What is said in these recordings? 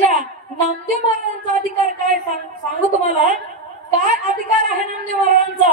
माझ्या नामदेव महाराजांचा अधिकार काय सांगू तुम्हाला. काय अधिकार आहे नामदेव महाराजांचा.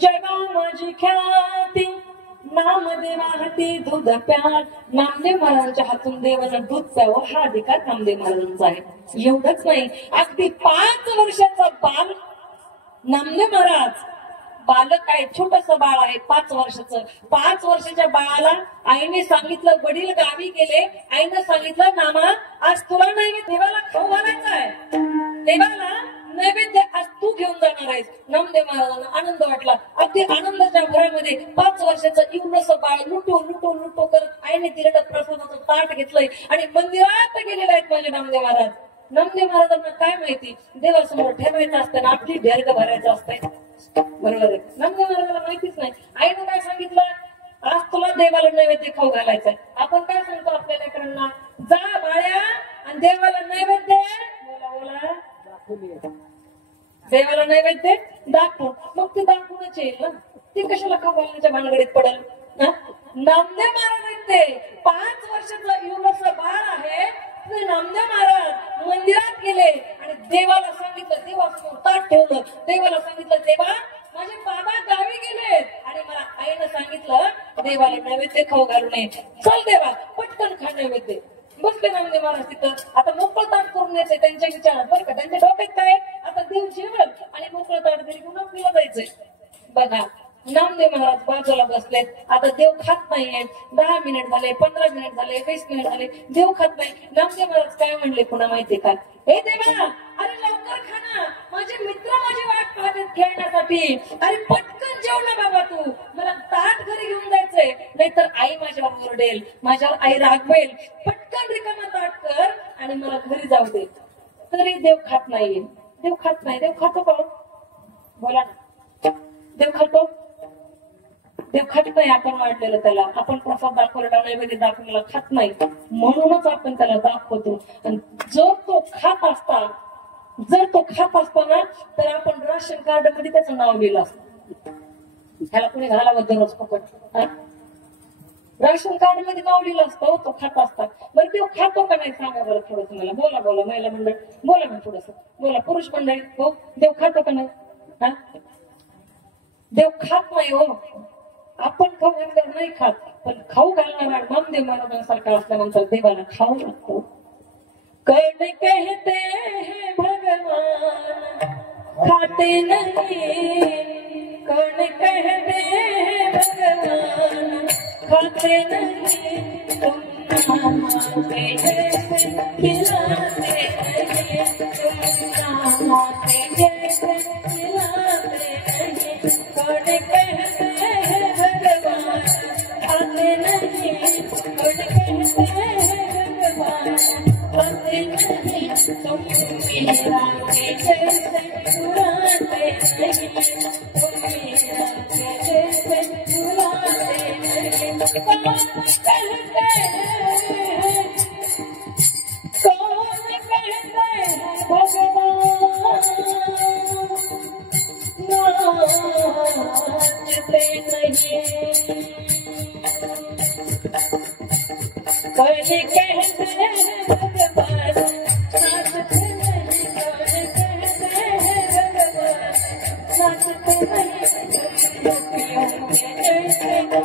जगा माझी ख्याती नामदेवाहती दूध प्यार. नामदेव महाराजांच्या हातून देवानं दूध प्यावं हा अधिकार नामदेव महाराजांचा आहे. एवढंच नाही, अगदी 5 वर्षाचा बाल नामदेव महाराज, बालक आहे, छोटस बाळ आहे 5 वर्षाचं. 5 वर्षाच्या बाळाला आईने सांगितलं, वडील गावी गेले, आईने सांगितलं नामा आज तुला नैवेद्य देवाला खाऊ घालायचा आहे, देवाला नैवेद्य आज तू घेऊन जाणार आहेस. नामदेव महाराजांना आनंद वाटला. अगदी आनंदाच्या भरामध्ये 5 वर्षाचं एवढंसं बाळ लुटो लुटो लुटो करत आईने दिलेलं प्रसादाचं ताट घेतलंय आणि मंदिरात गेलेले आहेत माझे नामदेव महाराज. नामदेव महाराजांना काय माहिती, देवासमोर ठेवायचं असतं ना आपली ढेरग भरायचं असतंय. बरोबर आहे. नामदेव महाराजांना माहितीच नाही. आईने काय सांगितलं, आज तुला देवाला नैवेद्य खाऊ घालायचंय. आपण काय सांगतो आपल्या लेकरांना, जा बाळ्या आणि देवाला नैवेद्य बोला देवाला नैवेद्य दाखवून. मग ते दाखवूनच येईल ना, ते कशाला खाऊ घालण्याच्या भानगडीत पडेल. नामदेव महाराज ते 5 वर्षाचं एवढंसं बाळ आहे. नामदेव महाराज मंदिरात गेले आणि देवाला सांगितलं, देवासमोर ताट ठेवलं, देवाला सांगितलं देवा माझे बाबा गावी गेले आणि मला आईनं सांगितलं देवाला नैवेद्य खाऊ घालू नये. चल देवा पटकन खा नैवेद्य. बसले नामदेव महाराज तिथं. आता मोकळं ताट करून यायचंय त्यांच्या विचारात. बरं का, त्यांच्या डोक्यात काय, आता देव जेवण आणि मोकळं ताट घरी घेऊन आपल्याला जायचंय. बघा नामदेव महाराज बाजूला बसलेत. आता देव खात नाहीये. 10 मिनिट झाले, 15 मिनिट झाले, 20 मिनिट झाले, देव खात नाही. नामदेव महाराज काय म्हणले पुन्हा माहितीये का, हे देवा अरे लवकर खा ना, माझे मित्र माझी वाट पाहतात खेळण्यासाठी. अरे पटकन जेव ना बाबा, तू मला ताट घरी घेऊन जायचंय, नाहीतर आई माझ्यावर ओरडेल, माझ्यावर आई रागवेल. पटकन रिकामा ताट कर आणि मला घरी जाऊ दे. तरी देव खात नाहीये. देव खात नाही. देव खातो का बोला ना, देव खातो. देव खात नाही. आपण वाढलेलं त्याला, आपण प्रसाद दाखवला, नैवेद्य दाखवलेला खात नाही, म्हणूनच आपण त्याला दाखवतो. जर तो खात असताना तर आपण राशन कार्ड मध्ये त्याचं नाव लिहिलं असतं. ह्याला कोणी घालावं दररोज फुकट. राशन कार्ड मध्ये नाव लिहिलं असतं. तो खात असतात. बरं देव खातो का नाही सांगा बरं थोडं तुम्हाला. बोला महिला मंडळ बोला ना, थोडस बोला. पुरुष मंडळी हो, देव खातो का नाही. देव खात नाही हो. आपण खाऊ घालणार नाही खात, पण खाऊ घालणारा नामदेव महाराजांसारखा असल्यानंतर देवाला खाऊ लागतो. कर्ण कहते हैं भगवान खाते नहीं, कर्ण कहते हैं भगवान खाते नहीं, तुम नामाते जैसे खिलाते नहीं, तुम नामाते जैसे खिलाते नहीं, कर्ण कहते हैं भगवान खाते नहीं, कर्ण कहते हैं भगवान खाते नहीं, तुम मेरा के जैसे चुराते नहीं, तुम मेरा के जैसे चुराते नहीं। कौन कहते हैं, कौन कहते हैं भगवान नाचते नहीं, कौन कहते हैं भगवान नाचते नहीं, कौन कहते हैं भगवान नाचते नहीं, गोपियों के जैसे नचाते नहीं,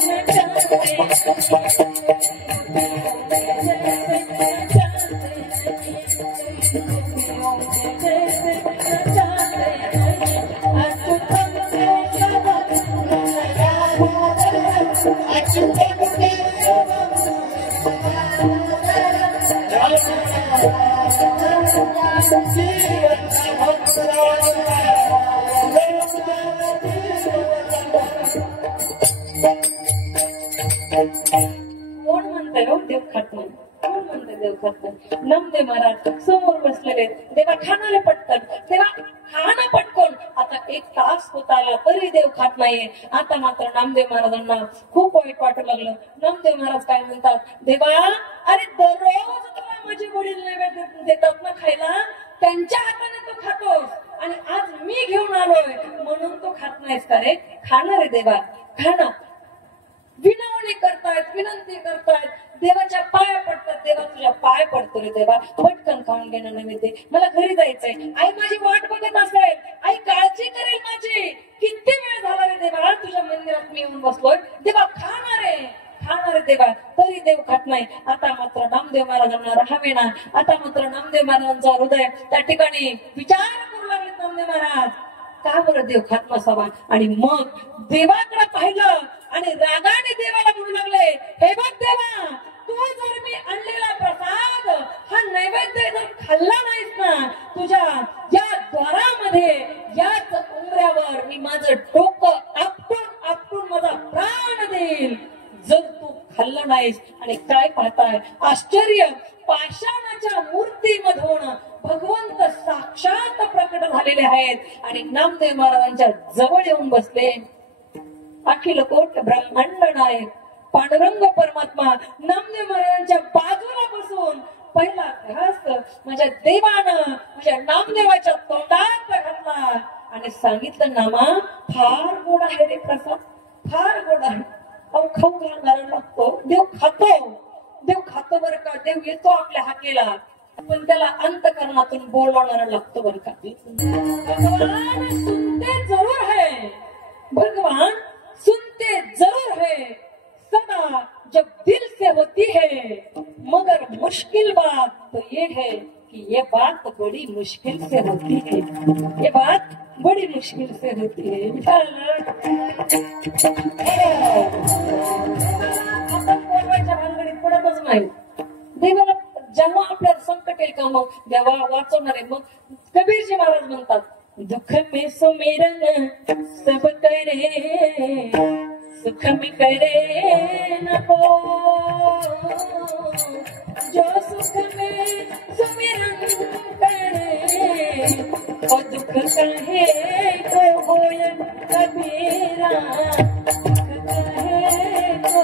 गोपियों के जैसे नचाते नहीं। पटकन. नामदेव महाराज समोर बसलेले, देवा खाणारे पटकन, तेव्हा खाणं पटकन. आता 1 तास होत आला तरी देव खात नाहीये. आता मात्र नामदेव महाराजांना खूप वाईट वाटू लागलं. नामदेव महाराज काय म्हणतात, देवा अरे दररोज तुला माझे वडील नैवेद्य देतात ना खायला, त्यांच्या हाताने तू खातोस आणि आज मी घेऊन आलोय म्हणून तू खात नाहीस का रे? खाणार रे देवा, खाना. विनवणी करतायत, विनंती करतायत, देवाच्या पाया पडतात. देवा तुझ्या पाय पडतो रे देवा, पटकन खाऊन घेणं नैवेद्य, मला घरी जायचंय. आई माझी वाट बघत असेल, आई काळजी करेल माझी. किती वेळ झाला रे देवा तुझ्या मंदिरात मी येऊन बसलोय, देवा खाणार देवा, तरी देव खात नाही. आता मात्र नामदेव महाराजांना राहावेना. आता मात्र नामदेव महाराजांचा हृदय त्या ठिकाणी विचार करू लागले. नामदेव महाराज का बरं देव खात नसावा? आणि मग देवाकडे पाहिलं आणि रागाने देवाला म्हणू लागले, हे बघ देवा, तू जर मी आणलेला प्रसाद हा नैवेद्य जर खाल्ला नाहीस ना, तुझ्या या द्वारामध्ये याच उंबऱ्यावर मी माझं डोकं आपटून माझा प्राण देईल जर तू खाल्लं नाहीस. आणि काय पाहताय आश्चर्य, पाषाणाच्या मूर्तीमधून भगवंत साक्षात प्रकट झालेले आहेत आणि नामदेव महाराजांच्या जवळ येऊन बसले. अखिल कोट ब्रह्मांड नायक पांडुरंग परमात्मा नामदेव महाराजांच्या बाजूला बसून पहिला घास माझ्या देवानं माझ्या नामदेवाच्या तोंडात घातला आणि सांगितलं, नामा फार गोड आहे रे प्रसाद, फार गोड आहे. अहो खाऊ घालणारा लागतो, देव खातो बरं का. देव येतो आपल्या हाकेला, पण त्याला अंतकरणातून बोलवणारा लागतो बरं का. भगवान सुनते जरूर है, भगवान सुनते जरूर है, सदा जब दिल से होती है, मगर मुश्किल बात तो ये है कि ये बात बड़ी मुश्किल से होती है, ये बात बड़ी मुश्किल से होती है. आपण बोलवायच्या भानगडीत पडतच नाही. देवाला जेव्हा आपल्याला संकट येईल का मग देवा वाचवणार आहे. मग कबीरजी महाराज म्हणतात, दुख में सुमिरन सब करे, सुख में करे न को, जो सुख में सुमिरन करे, और दुख कहे को होय कबीरा, दुख कहे को.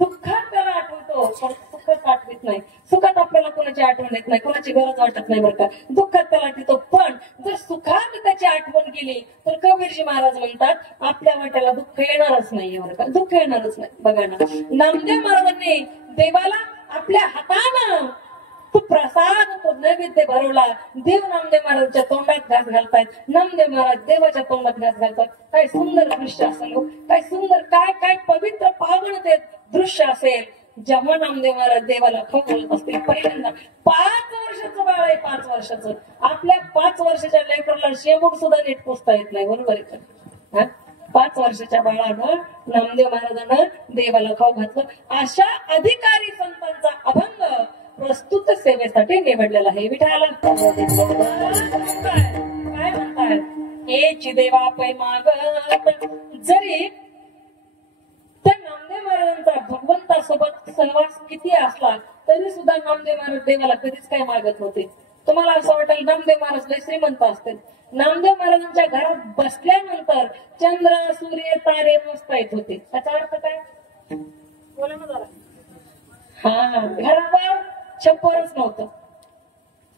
दुःखात त्याला आठवतो पण सुखात आठवत नाही. सुखात आपल्याला कोणाची आठवण येत नाही, कोणाची गरज वाटत नाही बरं का. दुःखात त्याला आठवतो, पण जर सुखात त्याची आठवण केली तर कबीरजी महाराज म्हणतात आपल्या वाट्याला दुःख येणारच नाही बरं का, दुःख येणारच नाही. बघा ना, नामदेव महाराजांनी देवाला आपल्या हातानं तो प्रसाद तो नैवेद्य भरवला. देव नामदेव महाराजांच्या तोंडात घास घालतायत, नामदेव महाराज देवाच्या तोंडात घास घालतात. काय सुंदर दृश्य असेल, काय सुंदर, काय पवित्र पावन ते दृश्य असेल. जेव्हा नामदेव महाराज देवाला खाऊ घालत असतील, पहिल्यांदा 5 वर्षाचं बाळ आहे, 5 वर्षाचं. आपल्या 5 वर्षाच्या लेकराला शेंबूड सुद्धा नीट पोचता येत नाही, बरोबर आहे का? 5 वर्षाच्या बाळानं नामदेव महाराजांना देवाला खाऊ घातलं. अशा अधिकारी संतांचा अभंग प्रस्तुत सेवेसाठी निवडलेला आहे. विठाला काय म्हणतात, हेच देवा पै मागत. जरी त्या नामदेव महाराजांचा भगवंतासोबत सहवास किती असला तरी सुद्धा नामदेव महाराज देवाला कधीच काय मागत नव्हते. तुम्हाला असं वाटेल नामदेव महाराज लय श्रीमंत असतील. नामदेव महाराजांच्या घरात बसल्यानंतर चंद्र सूर्य तारे मस्त येत होते. त्याचा अर्थ काय बोला ना जरा. हा, घरावर छप्परच नव्हतं,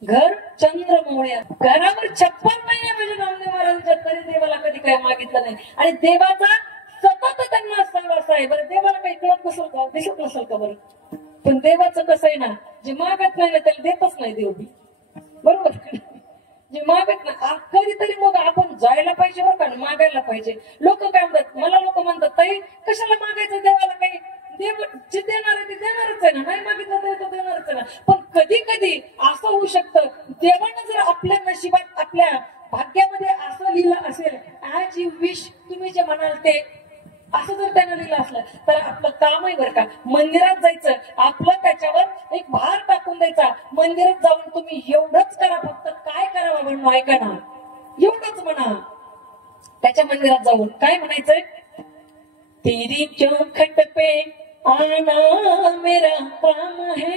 घर चंद्रमोळ्या, घरावर छप्पर नाहीये म्हणजे नामदेव महाराजांच्या तरी देवाला कधी काय मागितलं नाही. आणि देवाचा सतत त्यांना सहवास आहे. बरं देवाला काही कळत नसेल का, दिसत नसेल का बरं, पण देवाचं कसं आहे ना, जे मागत नाही ना त्याला देतच नाही देव बी, बरोबर. जे मागत नाही कधीतरी मग आपण जायला पाहिजे बरं का, मागायला पाहिजे. लोक काय म्हणतात, मला लोक म्हणतात ताई कशाला मागायचं देवाला, काही देव जे देणार आहे ते देणारच आहे ना, नाही मागितलं तरी तो देणारच आहे ना. पण कधी कधी असं होऊ शकतं, देवानं जर आपल्या नशिबात आपल्या भाग्यामध्ये असं लिहिलं असेल, ऍज यू विश, तुम्ही जे म्हणाल ते, असं जर त्यानं लिहिलं असलं तर आपलं काम आहे बरं का. मंदिरात जायचं, आपलं त्याच्यावर एक भार टाकून द्यायचा. मंदिरात जाऊन तुम्ही एवढंच करा, फक्त काय करावं म्हणून ऐका ना, एवढंच म्हणा. त्याच्या मंदिरात जाऊन काय म्हणायचंय, तेरी चौखट पे आना मेरा काम है,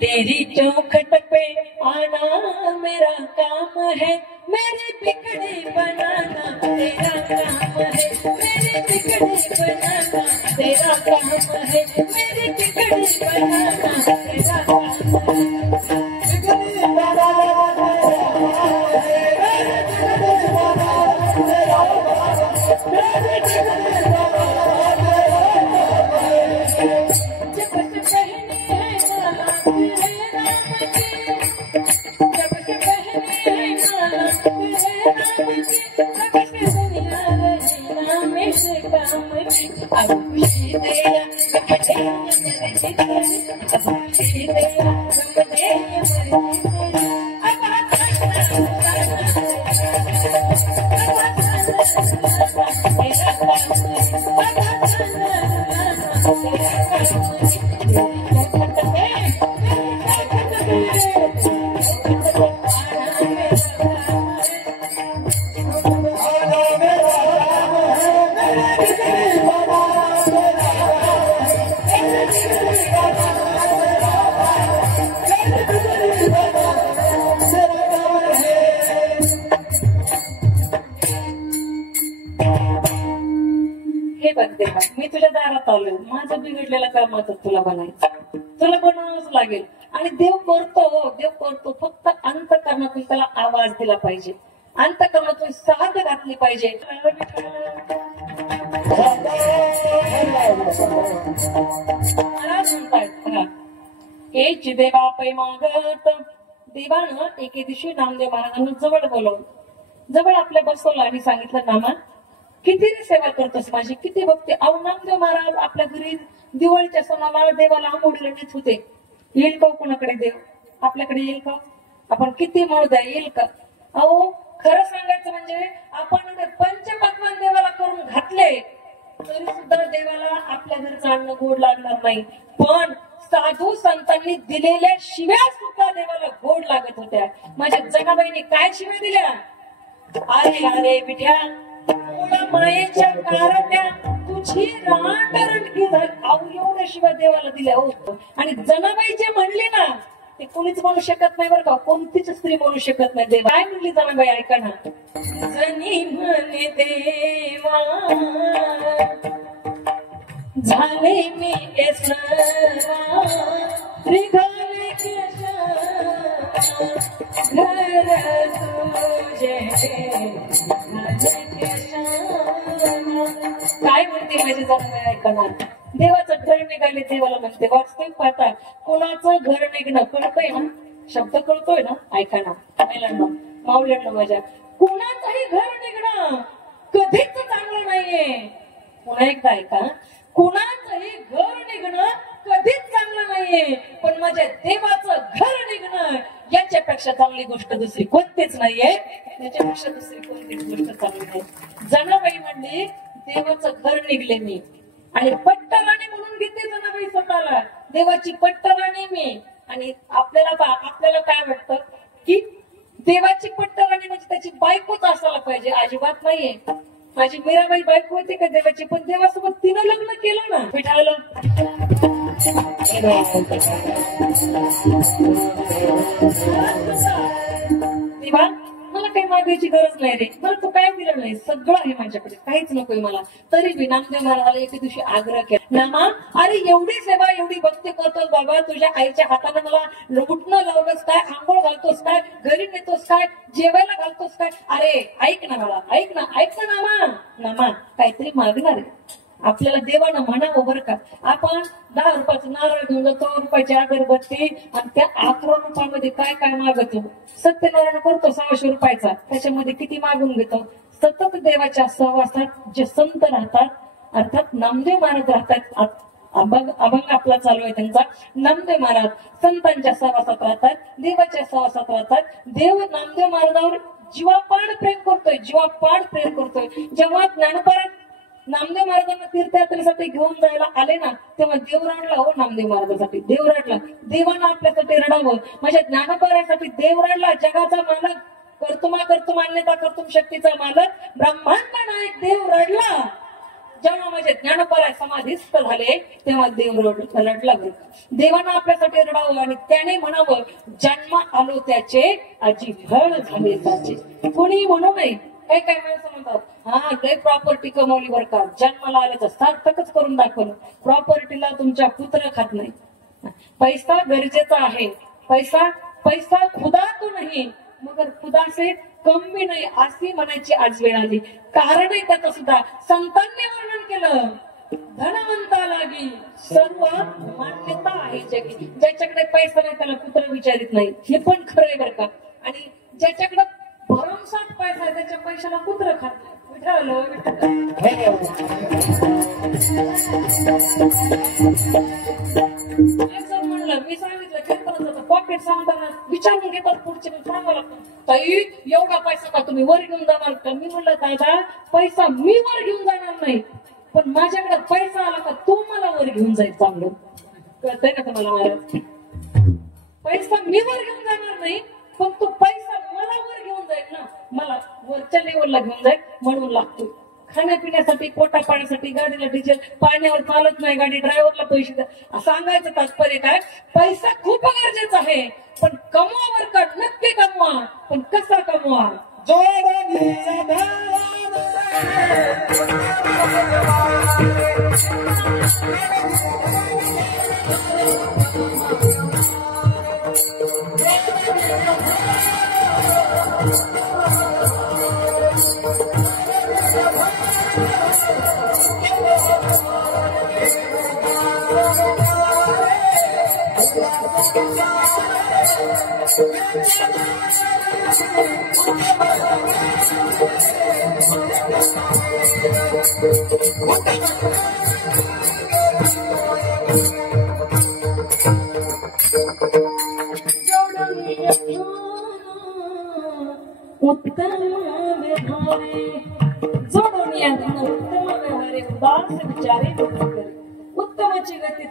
तेरी चौखट पे आना मेरा काम है, मेरी बिगड़ी बनाना तेरा काम है, मेरी बिगड़ी बनाना तेरा काम है, मेरी बिगड़ी बनाना तेरा काम है। मी तुझ्या दारात आलोय, माझं बिघडलेलं कामात तुला बनायचं, तुला बनवावंच लागेल. आणि देव करतो, फक्त अंतःकरणातून त्याला आवाज दिला पाहिजे, अंतःकरणातून साथ घातली पाहिजे. एच देवा पै मागत. देवानं एके दिवशी नामदेव महाराजांना जवळ बोलवलं, जवळ आपल्या बसवलं आणि सांगितलं, नामा किती सेवा करतोस माझी, किती भक्ती. अहो नामदेव महाराज आपल्या घरी दिवाळीच्या सणाला देवाला आंघोळीला नेत होते. येईल का कुणाकडे देव आपल्याकडे येईल का? आपण किती म्हणू द्या, येईल का? अहो खरं सांगायचं म्हणजे आपण पंचपक्वान्न देवाला करून घातले तरी सुद्धा देवाला आपल्या घरचं अन्न गोड लागणार नाही. पण साधू संतांनी दिलेल्या शिव्या सुद्धा देवाला गोड लागत होत्या. माझ्या जनाबाईने काय शिव्या दिल्या? अरे अरे विठ्या, मायेच्या कारण्या तुझी रांडरंडकी झाली. अहो एवढ्या शिवाय देवाला दिल्या हो. आणि जनाबाई जे म्हणले ना ते कोणीच म्हणू शकत नाही बरं का, कोणतीच स्त्री म्हणू शकत नाही. देवा काय म्हणली जनाबाई, ऐका ना. जनी म्हणे देवा झाले मी रिघाले घर तुझे काय म्हणते माझी जनाबाई, ऐका ना. देवाचं घर निघाले देवाला म्हणते. वाचतोय पाहता कोणाचं घर निघणं कळतंय ना, शब्द कळतोय ना. ऐका ना महिलांना, माऊल्यांना माझ्या, कोणाचंही घर निघणं कधीच चांगलं नाहीये. पुन्हा एकदा ऐका, कोणाचंही घर निघणं कधीच चांगलं नाहीये, पण माझ्या देवाचं घर निघणं याच्यापेक्षा चांगली गोष्ट दुसरी कोणतीच नाहीये. याच्यापेक्षा दुसरी कोणतीच गोष्ट चांगली नाही. जनाबाई म्हणली देवाचं घर निघले मी, आणि पट्टराणी म्हणून घेते जनाबाई स्वतःला, देवाची पट्टराणी मी. आणि आपल्याला काय वाटतं की देवाची पट्टराणी म्हणजे त्याची बायकोच असायला पाहिजे. अजिबात नाहीये. माझी मीराबाई बायको होती का देवाची, पण देवासोबत तिनं लग्न केलं ना विठायला. देवा मला काही मागायची गरज नाही रे, मला तू काय दिलं नाही, सगळं आहे माझ्याकडे, काहीच नकोय मला. तरी मी नामदेव महाराजाला एके दिवशी आग्रह केला, नामा अरे एवढी सेवा एवढी भक्ती करतोस बाबा, तुझ्या आईच्या हाताने मला उठणं लावलंस काय, आंघोळ घालतोस काय, घरी नेतोस काय, जेवायला घालतोस काय. अरे ऐक ना मला, ऐक ना नामा, नामा काहीतरी मागणार आहे. आपल्याला देवानं म्हणावं बरं का. आपण 10 रुपयाचं नारळ घेऊन जातो, रुपयाची अगरबत्ती, आणि त्या 11 रुपयामध्ये काय काय मागतो. सत्यनारायण करतो 600 रुपयाचा, त्याच्यामध्ये किती मागून घेतो. सतत देवाच्या सहवासात जे संत राहतात, अर्थात नामदेव महाराज राहतात, अभंग आपला चालू आहे त्यांचा. नामदेव महाराज संतांच्या सहवासात राहतात, देवाच्या सहवासात राहतात. देव नामदेव महाराजावर जीवापाड प्रेम करतोय, जीवापाड प्रेम करतोय. जेव्हा ज्ञानोबा नामदेव महाराजांना तीर्थयात्रेसाठी घेऊन जायला आले ना, तेव्हा देव रडला हो. नामदेव महाराजांसाठी देव रडला. देवानं आपल्यासाठी रडावं. माझ्या ज्ञानोबासाठी देव रडला. जगाचा मालक, कर्तुमा कर्तुम अन्यता कर्तुम शक्तीचा मालक, ब्रह्मांड नायक देव रडला. जेव्हा माझे ज्ञानोबराय समाधीस्थ झाले तेव्हा देव रडला बरं. देवानं आपल्यासाठी रडावं आणि त्याने म्हणावं जन्म आलो त्याचे आजी भळ झाले त्याचे. कोणी म्हणू नये. काही काही माणसं म्हणतात हा लय प्रॉपर्टी कमवली बरं का, जन्माला आल्याचं सार्थकच करून दाखवलं. प्रॉपर्टीला तुमच्या पुत्र खात नाही. पैसा गरजेचा आहे. पैसा पैसा खुदा तो नाही मगर खुदा से कम भी नाही अशी म्हणायची आज वेळ आली. कारण आहे त्याचं सुद्धा संतांनी वर्णन केलं. धनवंता लागी सर्व मान्यता आहे जगी. ज्याच्याकडे पैसा नाही त्याला पुत्र विचारित नाही, हे पण खरं आहे बरं का. आणि ज्याच्याकडे भरमसाठ पैसा आहे त्याच्या पैशाला पुत्र खात नाही. म्हणलं मी सांगितलं पॉकेट सांगताना विचारून घेतात पुढचे सांगावं लागतं. ताई एवढा पैसा का तुम्ही वर घेऊन जाणार का? मी म्हणलं दादा पैसा मी वर घेऊन जाणार नाही, पण माझ्याकडे पैसा आला का तो मला वर घेऊन जाईल. चांगलं कळतंय ना तुम्हाला महाराज? पैसा मी वर घेऊन जाणार नाही पण तो पैसा मला वर घेऊन जाईल ना, मला वरच्या लेवलला घेऊन जाईल म्हणून लागतो. खाण्यापिण्यासाठी पोटा पाण्यासाठी गाडीला डिझेल पाण्यावर चालत नाही गाडी, ड्रायव्हरला पैसे द्या. सांगायचं तात्पर्य काय? पैसा खूप गरजेचा आहे पण कमवावर का नक्की कमवा, पण कसा कमवा? उत्तम व्यवहारे जोडून या उत्तम व्यवहारे उदास विचारे उत्तमाची गती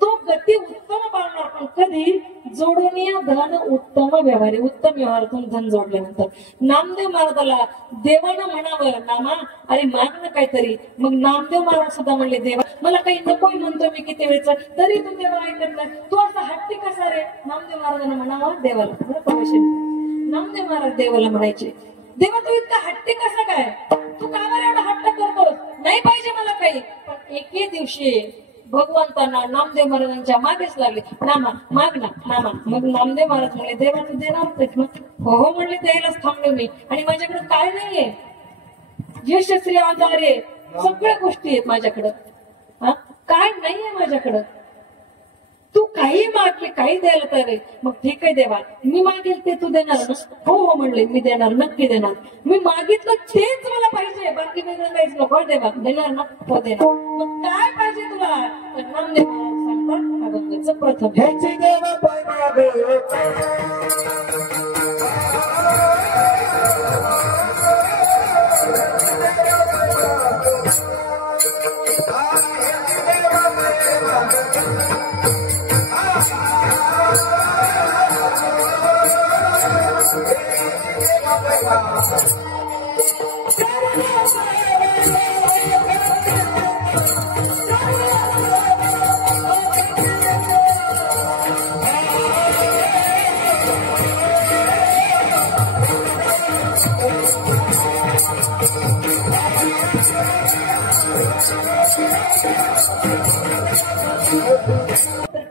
तो गती उत्तम पाळणार पण कधी जोडून या धन उत्तम व्यवहारे. उत्तम व्यवहारातून धन जोडल्यानंतर नामदेव महाराजाला देवानं म्हणावं नामा अरे माग ना काहीतरी. मग नामदेव महाराज सुद्धा म्हणले देवा मला काही नकोय म्हणतो मी किती वेळच तरी तू देवा ऐकत नाही, तू असा हट्टी कसा रे? नामदेव महाराजांना म्हणावं देवाला. नामदेव महाराज देवाला म्हणायचे देवा तू इतका हट्टी कसा काय? तू का बरं एवढा हट्ट करतोस? नाही पाहिजे मला काही. पण एके दिवशी भगवंतांना नामदेव महाराजांच्या मागेच लागले नामा माग ना नामा. मग नामदेव महाराज म्हणले देवा तू देणार मग? हो म्हणले द्यायलाच थांबलो मी आणि माझ्याकडे काय नाहीये. यशस्वी आधारे सगळ्या गोष्टी आहेत माझ्याकडं, हा काय नाहीये माझ्याकडं. तू काही मागले काही द्यायला तयार आहे. मग ठीक आहे देवा मी मागेल ते तू देणार ना? हो हो म्हणले मी देणार नक्की देणार. मी मागितलं तेच मला पाहिजे बाकी वेगळं काहीच नको. देवा देणार ना? हो देणार. मग काय पाहिजे तुला? तर नामदेव सांगतात अभंगाचं प्रथम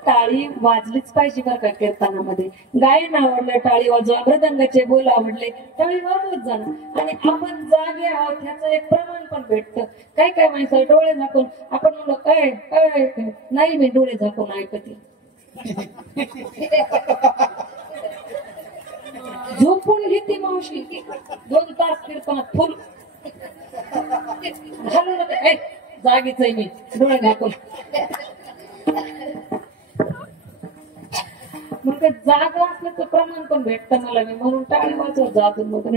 टाळी वाजलीच पाहिजे बरं का. कीर्तनामध्ये गायन आवडलं टाळी वाजवा, मृदंगाचे बोल आवडले टाळी वाजवत जाणं. आणि आपण जागे आहोत ह्याचं एक प्रमाण पण भेटतं. काय काय माणसं डोळे झाकून आपण म्हणलो काय काय नाही मी डोळे झाकून ऐकते झोपून घेते मावशी 2 तास कीर्तनात फुल जागीच आहे मी डोळे झाकून. मग जागा असल्याचं प्रमाण पण भेटतं मला मी म्हणून टाळी वाजवत जातो. मग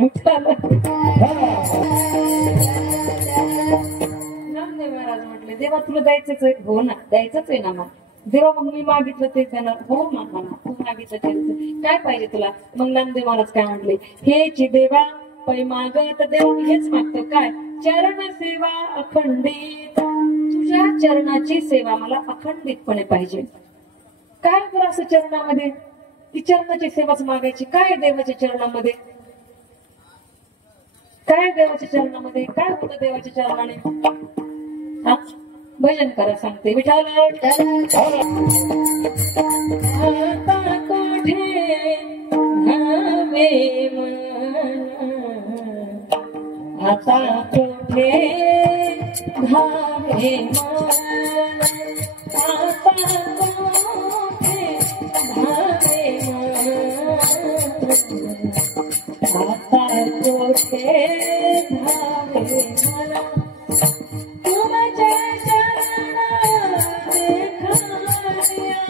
नामदेव महाराज म्हटले देवा तुला द्यायचंच आहे? हो ना द्यायचंच आहे ना. मग देवा मग मी मागितलं ते देणार? हो ना तू मागितलं ते काय पाहिजे तुला? मग नामदेव महाराज काय म्हटले हे ची देवा पै मागत देव हेच मागतो काय चरण सेवा अखंडित, तुझ्या चरणाची सेवा मला अखंडितपणे पाहिजे. काय बरं असं चरणामध्ये? ती चरणाची सेवाच मागायची. काय देवाच्या चरणामध्ये? काय देवाच्या चरणामध्ये? काय होतं देवाच्या चरणाने? हा, भजन करा सांगते. विठाल आता कोठे धावे मन, आता कोठे धावे मन, आता कोठे धावे मन, आता कोठे धावे मन, तुमच्या चरणा देखनिया,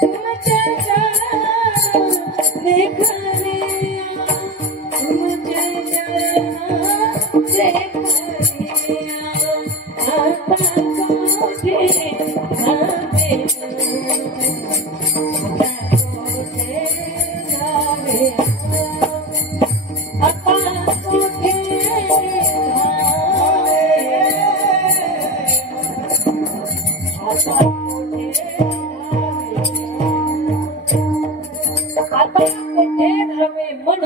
तुमच्या चरणा देखनिया, तुमच्या चरणा देखनिया, आता कोठे धावे मन,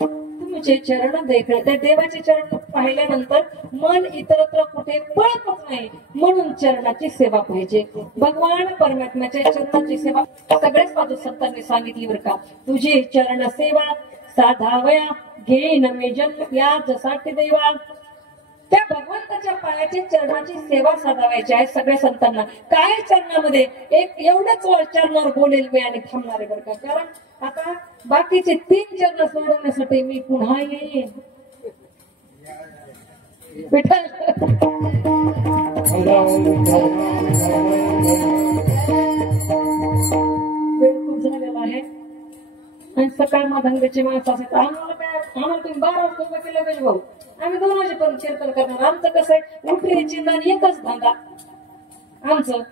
तुमचे चरण देखणे. त्या देवाचे चरण पाहिल्यानंतर मन इतरत्र कुठे पळतच नाही, म्हणून चरणाची सेवा पाहिजे. भगवान परमात्म्याच्या चरणाची सेवा सगळ्याच साधू संतांनी सांगितली बरं का. तुझी चरण सेवा साधावया घेईन मी जन्म या जसाठी देवा. त्या भगवंताच्या पायाच्या चरणाची सेवा साधावायची आहे सगळ्या संतांना. काय चरणामध्ये? एक एवढंच चरणावर बोलेल मी आणि थांबणार आहे बरं का. कारण आता बाकीचे 3 चरण सोडवण्यासाठी मी पुन्हा येईन. विठ्ठल वेळ खूप झालेला आहे आणि सकाळ माधंगाची माणसं असतात. आम्हाला तुम्ही 12 वाजता उभं केलं पाहिजे भाऊ. आम्ही 2 वाजेपर्यंत कीर्तन करणार. आमचं कसं आहे, उठली चिंता आणि एकच धंदा आमचं.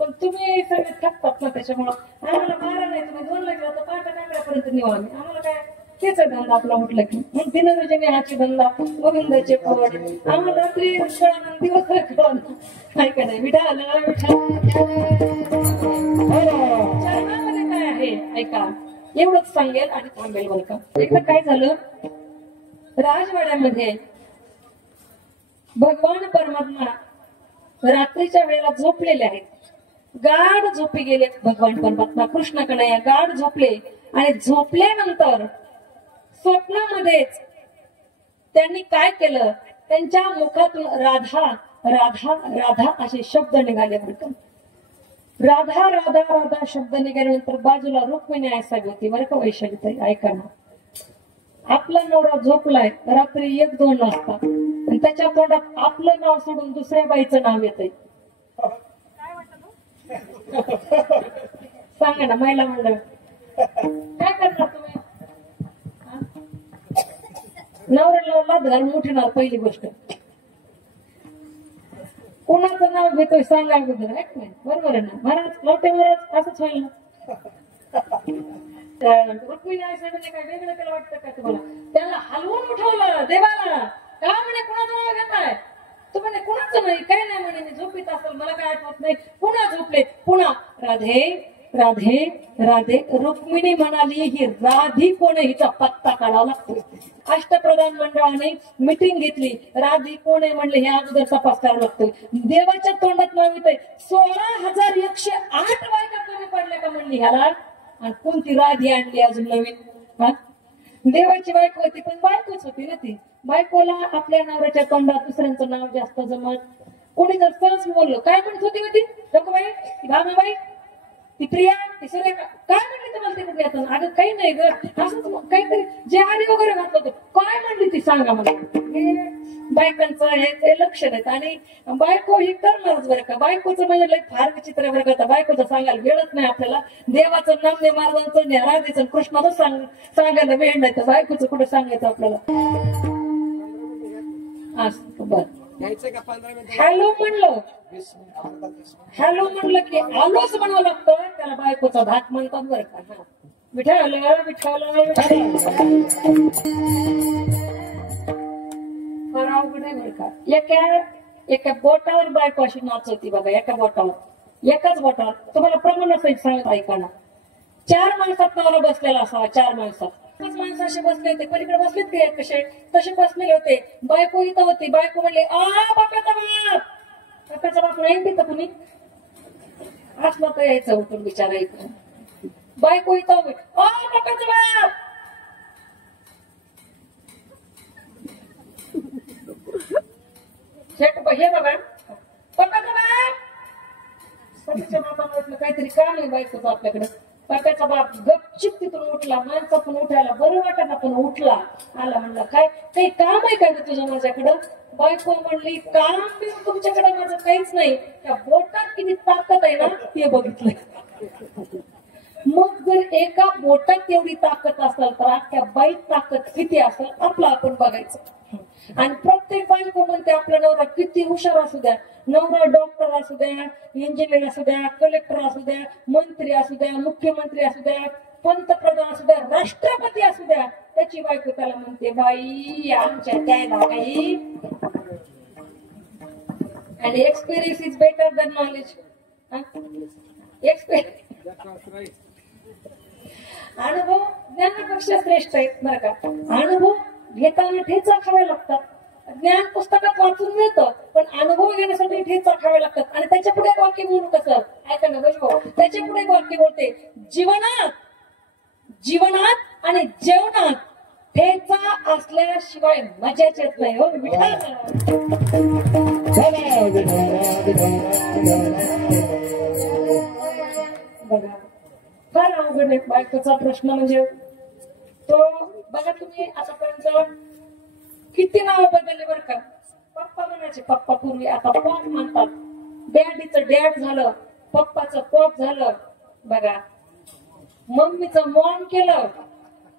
पण तुम्ही सगळे थकतात ना, त्याच्यामुळं आम्हाला 12 नाही, तुम्ही 2 ला गेला तर 5 टाकल्यापर्यंत निघू आम्ही. आम्हाला काय तेच धंदा आपला उठला की मग दिनरजनी हाची धंदा, गोविंदाचे पड, आम्हाला रात्री कळण दिवस कळण काय का नाही. विठाल चरणामध्ये काय आहे ऐका, एवढंच सांगेल आणि थांबेल बरं का. एकदा काय झालं, राजवाड्यामध्ये भगवान परमात्मा रात्रीच्या वेळेला झोपलेले आहेत. गाढ झोपी गेले भगवान परमात्मा कृष्ण कन्हैया गाढ झोपले. आणि झोपल्यानंतर स्वप्नामध्येच त्यांनी काय केलं, त्यांच्या मुखातून राधा राधा राधा असे शब्द निघाले बरं का. राधा राधा राधा शब्द निघाल्यानंतर बाजूला रुक्मिणी आईसाहेब होती बरं का. वैशालीताई ऐका ना, आपला नवरा झोपलाय रात्री 1-2 वाजता आणि त्याच्या तोंडात आपलं नाव सोडून दुसऱ्या बाईचं नाव येतंय. सांगा ना महिला मंडळ काय करणार तुम्ही? नवऱ्याला लाद घालून उठणार पहिली गोष्ट. कोणाचं नाव घेतोय सांगा अगोदर. बरोबर आहे ना महाराज, मोठे महाराज असंच होईल ना. रुक्मिणी आईसाहेबांनी काय वेगळं केलं वाटतं का तुम्हाला? त्याला हलवून उठवलं देवाला. का म्हणे कुणाचं नाव घेताय? तू म्हणे कुणाचं नाही, काय नाही म्हणे, मी झोपीत असेल मला काय आठवत नाही. पुन्हा झोपले, पुन्हा राधे राधे राधे. रुक्मिणी म्हणाली ही राधी कोण हिचा पत्ता काढावा लागतो. अष्टप्रधान मंडळाने मिटिंग घेतली. राधी कोण आहे म्हणले हे अगोदर तपास करावा लागतोय. देवाच्या तोंडात नाव येतंय. 16,108 बायका कमी पडल्या का म्हणली ह्याला. आणि कोणती राधी आणली अजून नवीन. देवाची बायको होती पण बायकोच होती ना ती. बायकोला आपल्या नवऱ्याच्या तोंडात दुसऱ्यांचं नाव जास्त जमत. कोणी जर सहज बोललो काय म्हणत होती ती रघुबाई, ती भामाबाई, ती प्रिया, ती सुरेखा, काय म्हणली तुम्हाला ते कुठे येतं? अगं काही नाही ग, असंच काहीतरी जे आधी वगैरे घातलं होतं. काय म्हणली ती सांगा मला. बायकांचं हे ते लक्ष देत आणि बायको ही करणारच बरं का. बायकोचं म्हणजे फार विचित्र बरं का. बायकोचं सांगायला वेळच नाही आपल्याला. देवाचं नामदेव महाराजांचं राधेचं कृष्णाचं सांगायला वेळ नाही, तर बायकोचं कुठे सांगायचं आपल्याला. असं बर हॅलो म्हणलं, हॅलो म्हणलं की आलोच म्हणावं लागतं. त्याला बायकोचा धाक म्हणतात बरं का. विठ्ठल विठ्ठल फार अवघड एका बोटावर बायको अशी नाचवती बघा, एका बोटावर, एकाच बोटावर. तुम्हाला प्रमाण सहित सांगत ऐका ना, 4 माणसात नवरा बसलेला असावा, 4 माणसात. 5 माणसं असे बसले होते, पलीकडे बसलेत की कसे तसे बसलेले होते. बायको इथं होती. बायको म्हणले, बापाचा बाप. बापाचा बाप नाही तिथं कुणी असलं तर यायचं उठून बिचारा इथं. बायको इथं उभी, बापाचा बाप. हे बघा, बापाचा बाप. स्वतःच्या बापाला वाटलं काहीतरी काम आहे बायकोचं आपल्याकडे. बापाचा बाप गपचिप तिथून उठला. माणसा पण उठायला बरं वाटत, पण उठला. आला, म्हणला काय काही काम आहे का ग तुझ्या माझ्याकडं? बायको म्हणली, काम बी तुमच्याकडे माझं काहीच नाही. त्या बोटात किती ताकद आहे ना ते बघितलं. मग जर एका बोटात एवढी ताकद असेल तर अख्ख्या बाईत ताकद किती असेल आपलं आपण बघायचं. आणि प्रत्येक बायको म्हणते आपला नवरा किती हुशार असू द्या, नवरा डॉक्टर असू द्या, इंजिनियर असू द्या, कलेक्टर असू द्या, मंत्री असू द्या, मुख्यमंत्री असू द्या, पंतप्रधान असू द्या, राष्ट्रपती असू द्या, त्याची बायको त्याला म्हणते बाई आमच्या त्या बाई. आणि experience is better than knowledge. अनुभव ज्ञानापेक्षा श्रेष्ठ आहेत बरं का. अनुभव घेताना ठेचा खावे लागतात. ज्ञान पुस्तकात वाचून मिळतं, पण अनुभव घेण्यासाठी ठेचा खावे लागतात. आणि त्याच्या पुढे वाक्य बोलू कसं ऐका ना बघ, त्याच्या पुढे वाक्य बोलते, जीवनात आणि जेवणात ठेचा असल्याशिवाय मजाच येत नाही. हो बघा, फार अवघड आहे बायकोचा प्रश्न. म्हणजे तो बघा, तुम्ही आतापर्यंत किती नाव बदलले बरं का. पप्पा म्हणायचे पप्पा पूर्वी, आता पॉप म्हणतात. डॅडीचं डॅड झालं, पप्पाचं पॉप झालं. बघा, मम्मीचं मॉम केलं,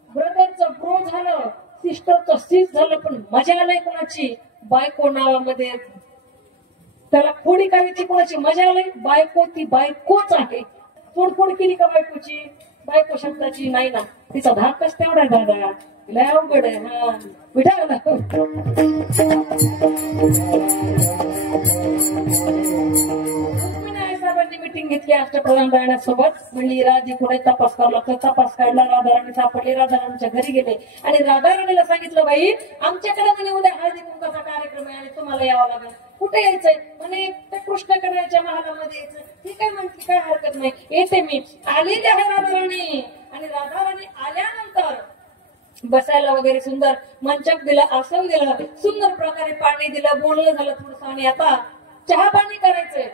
ब्रदरचं ब्रो झालं, सिस्टरचं सिस झालं. पण मजा आलाय कोणाची बायको नावामध्ये. त्याला खोडी करायची कोणाची मजा आलाय. बायको ती बायकोच आहे. तोडफोड केली का बायकोची? बायको शब्दाची नाही ना. तिचा धाकच तेवढा दादा लय अवघड आहे. हा विठा साहेबांनी मिटिंग घेतली अष्टप्रधान राहण्यासोबत. म्हणली राधी पुढे तपास करावा लागतो. तपास काढला, राधाराणी सापडली. राधाराणीच्या घरी गेले आणि राधाराणीला सांगितलं, बाई आमच्याकडे म्हणे उद्या हळदी कुंकाचा कार्यक्रम आहे आणि तुम्हाला यावं लागेल. कुठे यायचंय म्हणे? त्या कृष्णकड्याच्या महालामध्ये यायचं. ठीक आहे म्हटली, काय हरकत नाही, येते मी. आलेली आहे राधाराणी. आणि राधाराणी आल्यानंतर बसायला वगैरे सुंदर मंचक दिला, आसन दिलं, सुंदर प्रकारे पाणी दिलं, बोलणं झालं थोडंसं. आणि आता चहा पाणी करायचंय.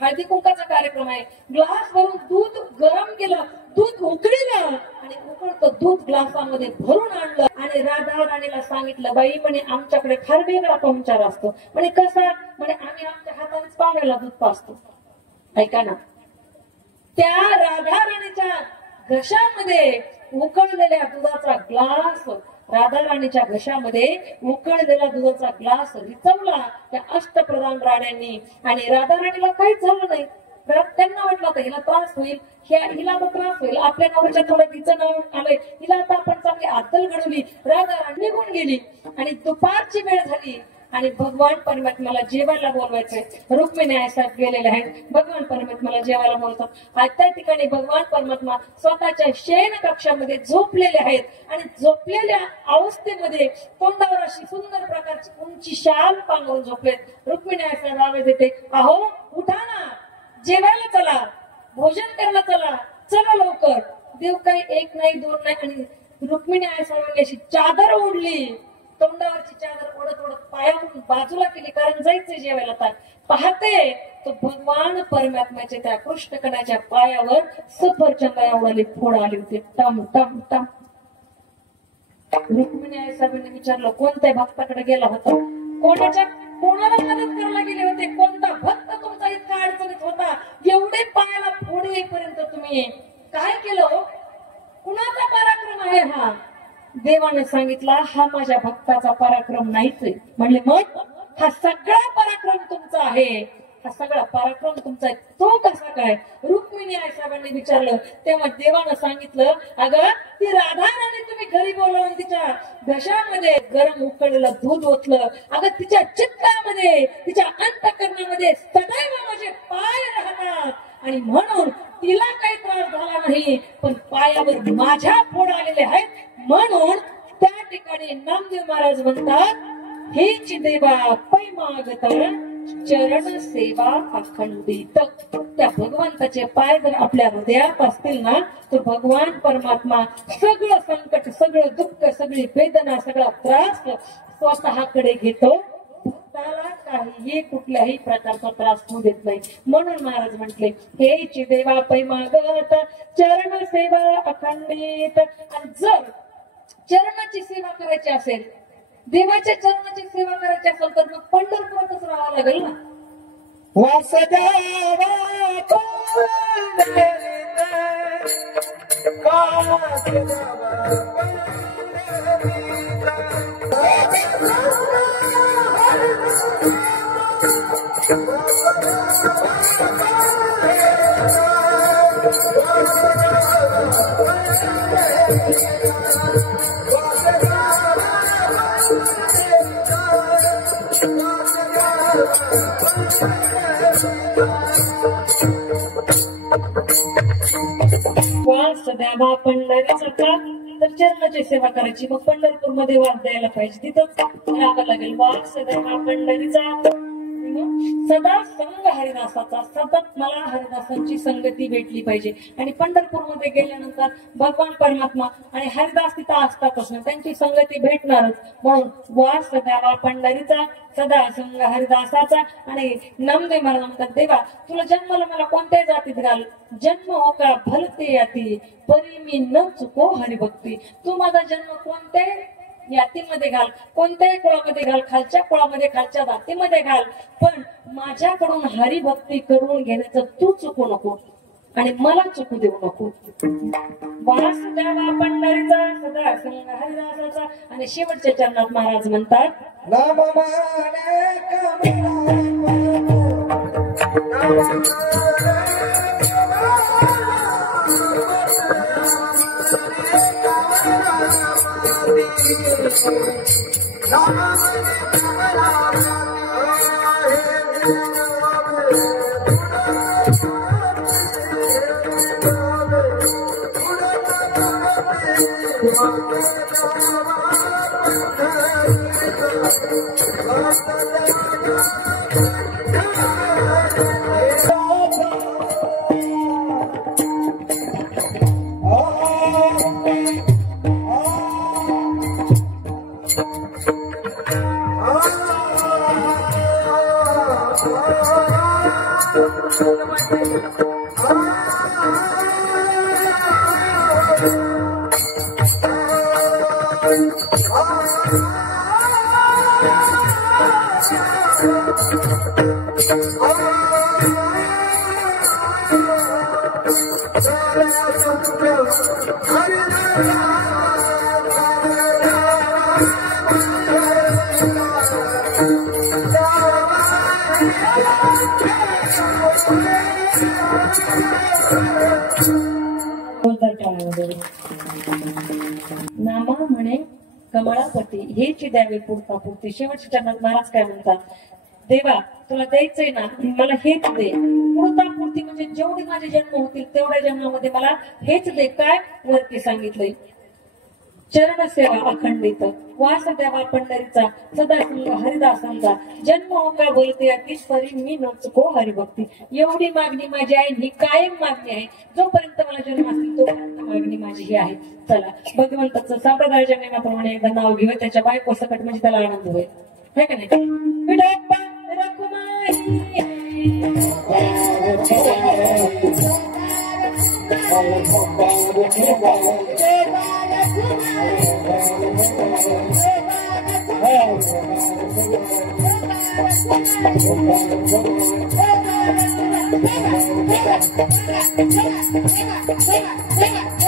हळदी कुंकाचा कार्यक्रम आहे. ग्लास भरून दूध गरम केलं, दूध उकळलं आणि उकळतं दूध ग्लासामध्ये भरून आणलं. आणि राधाराणीला सांगितलं, बाई म्हणे आमच्याकडे फार वेगळा पाहुणचार असतो. म्हणे कसा? म्हणे आम्ही आमच्या हातानेच पाहुण्याला दूध पाजतो. ऐका ना, त्या राधाराणीच्या घशामध्ये उकळलेल्या दुधाचा ग्लास, राधाराणीच्या घशामध्ये उकळलेला दुधाचा ग्लास रिचवला त्या अष्टप्रधान राण्यांनी. आणि राधाराणीला काहीच झालं नाही. त्यांना वाटलं होतं हिला त्रास होईल, हिला आता त्रास होईल, आपल्या नवऱ्याच्या थोडं तिचं नाव आलंय, हिला आता आपण चांगली अद्दल घडवली. राधाराणी निघून गेली. आणि दुपारची वेळ झाली आणि भगवान परमात्म्याला जेवायला बोलवायचंय. रुक्मिणी साहेब गेलेले आहेत, भगवान परमात्म्याला जेवायला बोलतात. आज त्या ठिकाणी भगवान परमात्मा स्वतःच्या शयन कक्षामध्ये झोपलेले आहेत. आणि झोपलेल्या अवस्थेमध्ये तोंडावर अशी सुंदर प्रकारची उंची शाल पांघरून झोपलेत. रुक्मिणी साहेब आवाज येते, अहो उठा ना, जेवायला चला, भोजन करायला चला, चला लवकर. देव काही एक नाही दोन नाही. आणि रुक्मिणी साहेबांनी अशी चादर ओढली, तोंडावरची चादर ओढत ओढत पायावरून बाजूला केली, कारण जायचंय जेवायला. तर पाहते तो भगवान परमात्म्याच्या त्या कृष्णकणाच्या पायावर सफरचंदा एवढाली फोड आली होती. टम टम टम. रुक्मिणी साहेबांनी विचारलं, कोणत्या भक्ताकडे गेला होता? कोणाला मदत करायला गेले होते? कोणता भक्त तुमचा इतका अडचणीत होता? एवढे पायाला फोड येईपर्यंत तुम्ही काय केलं? कुणाचा पराक्रम आहे हा? देवाने सांगितला, हा माझ्या भक्ताचा पराक्रम नाहीच आहे. म्हणले मग हा सगळा पराक्रम तुमचा आहे. हा सगळा पराक्रम तुमचा आहे, तो कसा काय? रुक्मिणी आई साहेबांनी विचारलं तेव्हा देवानं सांगितलं, अगं ती राधा राणी तुम्ही घरी बोलवून तिच्या घशामध्ये गरम उकळलेलं दूध ओतलं, अगं तिच्या चित्तामध्ये तिच्या अंतःकरणामध्ये सदैव माझे पाय राहतात आणि म्हणून तिला काही त्रास झाला नाही, पण पायावर माझ्या फोड आलेले आहेत. म्हणून त्या ठिकाणी नामदेव महाराज म्हणतात, हेची देवा पै मागत चरण सेवा अखंडित. त्या भगवंताचे पाय जर आपल्या हृदयात असतील ना, तर भगवान परमात्मा सगळं संकट, सगळं दुःख, सगळी वेदना, सगळा त्रास स्वतःकडे घेतो. भक्ताला काहीही कुठल्याही प्रकारचा त्रास होऊ देत नाही. म्हणून महाराज म्हटले, हेची देवा पै मागत चरण सेवा अखंडित. आणि जर चरणाची सेवा करायची असेल, देवाच्या चरणाची सेवा करायची असेल, तर मग पंढरपुरातच राहावं लागेल ना. वास द्यावा पंढरीचा का, तर चरणाची सेवा करायची. मग पंढरपूर मध्ये वास द्यायला पाहिजे, तिथंच राहावं लागेल. वास द्यावा पंढरीचा, सदा संग हरिदासाचा, सतत मला हरिदासांची संगती भेटली पाहिजे. आणि पंढरपूरमध्ये गेल्यानंतर भगवान परमात्मा आणि हरिदास तिथं असतातच ना, त्यांची संगती भेटणारच. म्हणून वास द्यावा पंढरीचा, सदा संग हरिदासाचा. आणि नामदेव महाराज म्हणतात, देवा तुला जन्माला मला कोणत्याही जातीत घाल, जन्म हो का भलते याती, परी मी न चुको हरिभक्ती. तू माझा जन्म कोणत्याही यातीमध्ये घाल, कोणत्याही कुळामध्ये घाल, खालच्या कुळामध्ये, खालच्या जातीमध्ये घाल, पण माझ्याकडून हरिभक्ती करून घेण्याचं तू चुकू नको आणि मला चुकू देऊ नको. वास द्यावा पंढरीचा, सदा संग हरिदासाचा. आणि शेवटच्या चरणात महाराज म्हणतात, नामा म्हणे कमळापती, हेची द्यावी पुरता पुरती. शेवटच्या चरणात महाराज काय म्हणतात, देवा तुला द्यायचंय ना, मला हेच दे. पुरता पुरती म्हणजे जेवढे माझे जन्म होतील तेवढ्या जन्मामध्ये मला हेच दे. काय वरती सांगितलंय, चरण सेवा अखंडित, वास द्यावा पंढरीचा, सदा संग हरिदासांचा, जन्म हो का बोलते परी मी न चुको हरिभक्ती. एवढी मागणी माझी आहे, ही कायम मागणी आहे. जोपर्यंत मला जन्म असतील तोपर्यंत मागणी माझी ही आहे. चला भगवंताचं संप्रदायाच्या नियमाप्रमाणे एकदा नाव घेऊ, त्याच्या बायको सकट म्हणजे त्याला आनंद होईल, है का नाही. Vithoba Rakhumai Venga, venga, venga, venga.